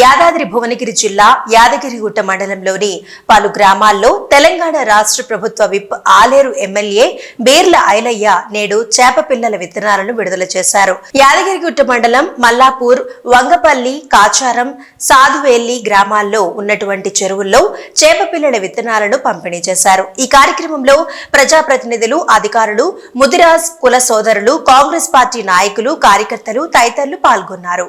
యాదాద్రి భువనగిరి జిల్లా యాదగిరిగుట్ట మండలంలోని పలు గ్రామాల్లో తెలంగాణ రాష్ట్ర ప్రభుత్వ విప్ ఆలేరు ఎమ్మెల్యే బేర్ల ఐలయ్య నేడు చేప పిల్లల విత్తనాలను విడుదల చేశారు. యాదగిరిగుట్ట మండలం మల్లాపూర్ వంగపల్లి కాచారం సాధువేల్లి గ్రామాల్లో ఉన్నటువంటి చెరువుల్లో చేప పిల్లల విత్తనాలను పంపిణీ చేశారు. ఈ కార్యక్రమంలో ప్రజాప్రతినిధులు అధికారులు ముదిరాజ్ కుల సోదరులు కాంగ్రెస్ పార్టీ నాయకులు కార్యకర్తలు తదితరులు పాల్గొన్నారు.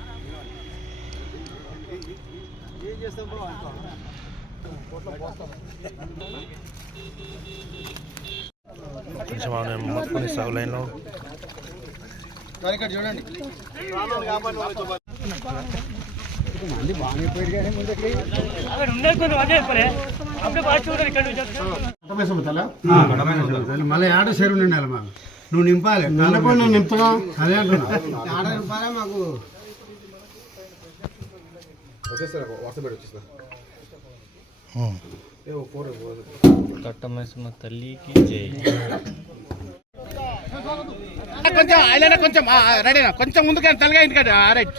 కొంచెం ఆమె మొత్తం సాగు లైన్లో సార్ ఇక్కడ చూడండి. మళ్ళీ ఆడ చెరువు నిండాలి మాకు. నువ్వు నింపాలి. నువ్వు నింపుగా అదే అంటున్నా. ఆడ నింపాలి మాకు? కట్టమేసిన తల్లికి జై కొంచెం ఆయన కొంచెం రెడీ కొంచెం ముందుకు తలగా ఇంటికాడ రైట్